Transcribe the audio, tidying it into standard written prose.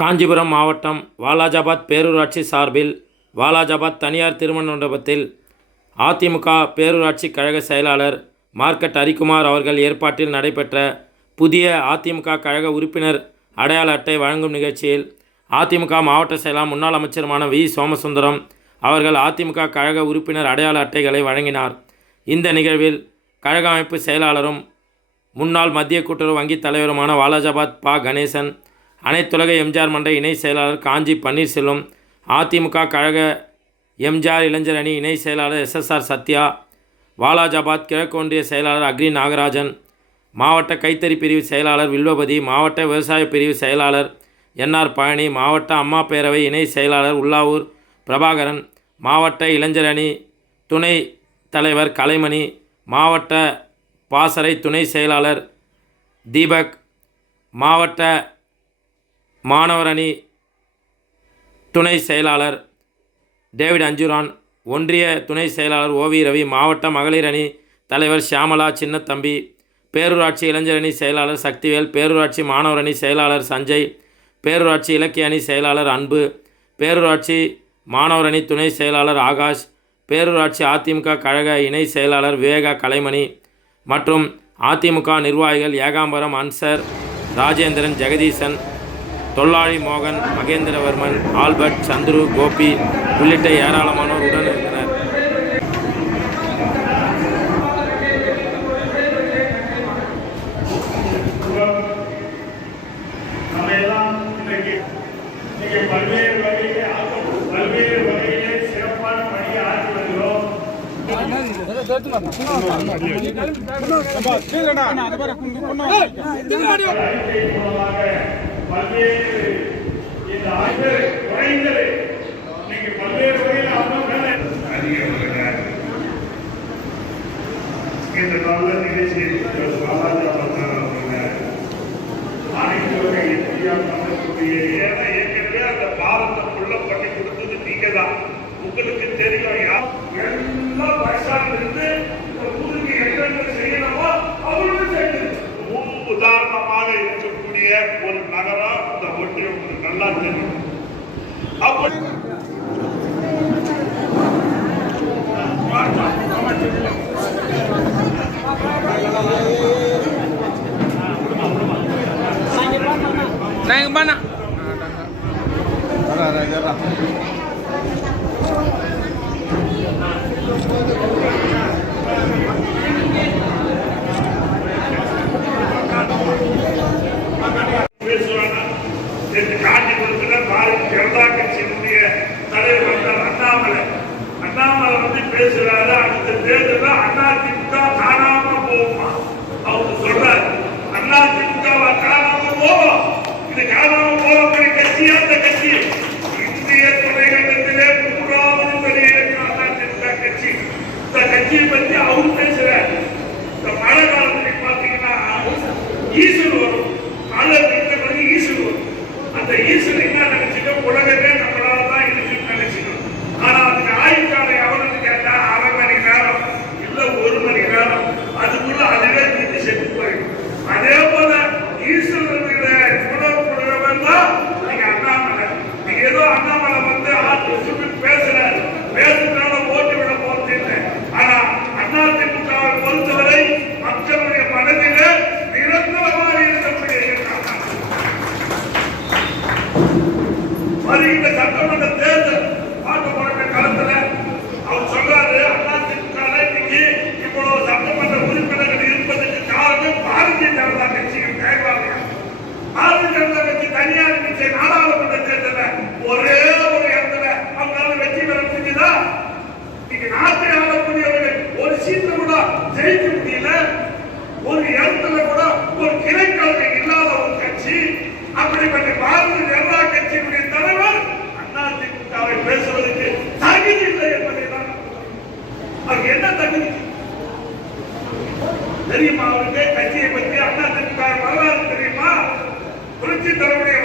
காஞ்சிபுரம் மாவட்டம் வாலாஜாபாத் பேரூராட்சி சார்பில் வாலாஜாபாத் தனியார் திருமண மண்டபத்தில் அதிமுக பேரூராட்சி கழக செயலாளர் மார்க்கெட் ஹரிக்குமார் அவர்கள் ஏற்பாட்டில் நடைபெற்ற புதிய அதிமுக கழக உறுப்பினர் அடையாள அட்டை வழங்கும் நிகழ்ச்சியில் அதிமுக மாவட்ட செயலாளர் முன்னாள் அமைச்சருமான வி சோமசுந்தரம் அவர்கள் அதிமுக கழக உறுப்பினர் அடையாள அட்டைகளை வழங்கினார். இந்த நிகழ்வில் கழக அமைப்பு செயலாளரும் முன்னாள் மத்திய கூட்டுறவு வங்கி தலைவருமான வாலாஜாபாத் ப. கணேசன், அனைத்துலக எம்ஜிஆர் மன்ற இணை செயலாளர் காஞ்சி பன்னீர்செல்வம், அதிமுக கழக எம்ஜிஆர் இளைஞர் அணி இணை செயலாளர் SSR சத்யா, வாலாஜாபாத் கிழக்கு ஒன்றிய செயலாளர் அக்ரி நாகராஜன், மாவட்ட கைத்தறி பிரிவு செயலாளர் வில்வபதி, மாவட்ட விவசாய பிரிவு செயலாளர் NR பழனி, மாவட்ட அம்மா பேரவை இணை செயலாளர் உள்ளாவூர் பிரபாகரன், மாவட்ட இளைஞர் அணி துணை தலைவர் கலைமணி, மாவட்ட பாசறை துணை செயலாளர் தீபக், மாவட்ட மாணவர் அணி துணை செயலாளர் டேவிட் அஞ்சுரான், ஒன்றிய துணை செயலாளர் OV ரவி, மாவட்ட மகளிர் அணி தலைவர் ஷியாமலா சின்னத்தம்பி, பேரூராட்சி இளைஞர் அணி செயலாளர் சக்திவேல், பேரூராட்சி மாணவர் அணி செயலாளர் சஞ்சய், பேரூராட்சி இலக்கிய அணி செயலாளர் அன்பு, பேரூராட்சி மாணவர் அணி துணை செயலாளர் ஆகாஷ், பேரூராட்சி அதிமுக கழக இணை செயலாளர் விவேகா கலைமணி மற்றும் அதிமுக நிர்வாகிகள் ஏகாம்பரம், அன்சர், ராஜேந்திரன், ஜெகதீசன், தொல்லாழி மோகன், மகேந்திரவர்மன், ஆல்பர்ட், சந்துரு, கோபி உள்ளிட்ட ஏராளமானோர் உடன் இருந்தனர். இந்த நல்ல நிகழ்ச்சியில் ஏற்கனவே அந்த பாரத்தை புள்ள பண்ணி கொடுத்தது நீங்க தான். உங்களுக்கு தெரியும் எல்லாம் வயசாக இருந்து ஊருக்கு என்னென்ன செய்யணுமோ அவருக்கு செய்யுது. உதாரணமாக இருக்கக்கூடிய ஒரு நகரம் இந்த ஒட்டி உங்களுக்கு நல்லா தெரியும். அப்படி காஞ்சிபுரத்தில் பாரதிய ஜனதா கட்சியினுடைய தலைவர் வந்தார் அண்ணாமலை வந்து பேசுறாரு. அடுத்த தேர்தல் அதிமுக காணாம போகுமா அவங்க சொல்றாரு. அதிமுக காணாம போவோம். இது காணாம போகக்கூடிய கட்சி அந்த கட்சி இந்திய துணைக்கண்டத்திலே 3வது வெளியேற்ற அதிமுக கட்சி. இந்த கட்சியை பற்றி அவர் பேசுறாரு. இந்த மழை காலத்தில் பார்த்தீங்கன்னா ஈசல் வரும். மழை நிற்க பிறகு ஈசல் வரும். அந்த ஈசல் என்ன நினைச்சுட்டோம், உலகமே நம்மளால தான் இருக்குன்னு நினைச்சுக்கணும். ஆனா அதுக்கு ஆயுட்காலை அவனுக்கு கேட்டா 1/2 மணி நேரம் இல்ல 1 மணி நேரம், அதுக்குள்ள அதுவே நீதி செத்து போயிடும். அதே போல ஈசல் குணப்படுறவன் தான் நீங்க அண்ணாமலை. நீங்க ஏதோ அண்ணாமலை வந்து ஆட்டு பேசுறாரு, பேசுறதுனால ஓட்டு விட போறது இல்லை. ஆனா அதிமுகவை பொறுத்தவரை மக்களுடைய மனதில நிரந்தரமாக இருக்கக்கூடிய வருகின்ற சட்டமன்ற தேர்தல் பார்க்க போற காலத்துல அவர் சொல்றாரு, அதிமுக இன்னைக்கு இவ்வளவு சட்டமன்ற உறுப்பினர்கள் இருப்பதற்கு காரணம் பாரதிய ஜனதா கட்சியின் தேர்வாக. பாரதிய ஜனதா கட்சி தனியார் கட்சி நாடாளுமன்ற தேர்தலில் ஒரே ஒரு இடத்துல அவங்களால வெற்றி பெற முடிஞ்சதா? இன்னைக்கு நாட்டை ஆளக்கூடியவர்கள் ஒரு சீட்டு கூட ஜெயிக்க முடியல. ஒரு இடத்துல கூட ஒரு கிளைக்கழக இல்லாத ஒரு கட்சி. அப்படிப்பட்ட பாரதிய ஜனதா கட்சியினுடைய தலைவர் அதிமுகவை பேசுவதற்கு தகுதி இல்லை என்பதை தான். அது என்ன தகுதி தெரியுமா? அவருக்கு கட்சியை பற்றி அதிமுக வரலாறு தெரியுமா? புரட்சி தலைவருடைய